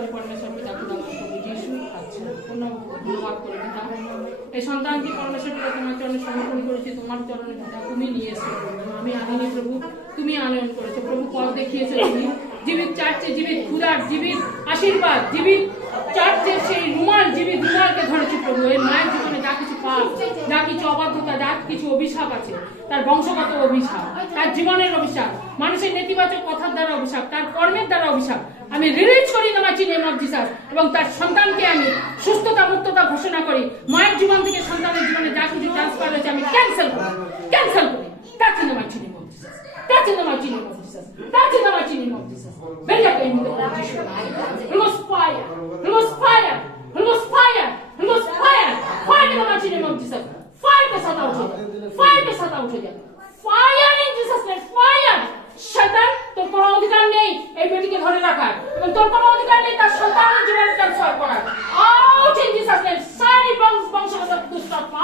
করে পরমেশ্বর পিতা ক্ষুধাময় প্রভু যিশু আচ্ছা ধন্যবাদ করে পিতা এই সন্তানকে পরমেশ্বর পিতা তোমার চরণে সমর্পণ করেছি তোমার চরণে পিতা তুমি নিয়ে এসো আমি আনিনি প্রভু তুমি আনয়ন করেছো প্রভু পথ দেখিয়েছো তুমি জীবিত চার্চে জীবিত ক্ষুধার জীবিত আশীর্বাদ জীবিত চার্চের সেই রুমাল জীবিত রুমালকে ধরেছে প্রভু এই মায়ের জীবনে যা কিছু পাপ যা কিছু অবাধ্যতা যা কিছু অভিশাপ আছে তার বংশগত অভিশাপ তার জীবনের অভিশাপ মানুষের নেতিবাচক কথার দ্বারা অভিশাপ তার কর্মের দ্বারা অভিশাপ আমি রিলিজ করি তোমার নেম অফ জিসাস এবং তার সন্তানকে আমি সুস্থতা মুক্ততা ঘোষণা করি মায়ের জীবন থেকে সন্তানের জীবনে যা কিছু ট্রান্সফার হয়েছে আমি ক্যান্সেল করি তার জন্য আমার নেম অফ জিসাস তার জন্য আমার নেম অফ জিসাস তার জন্য আমার নেম অফ জিসাস বেরিয়ে গেল in the name of Jesus rose fire rose fire rose fire rose fire fire in the name of Jesus fire के साथ उठ जा फायर के साथ उठ जा fire in Jesus name fire শয়তান তোর কোনো অধিকার নেই এই বেটিকে ধরে রাখার এবং তোর কোনো অধিকার নেই তার সন্তানের জীবনে ট্রান্সফার করার আউট ইন জিসাস নেম সারি বংশগত দুষ্টাত্মা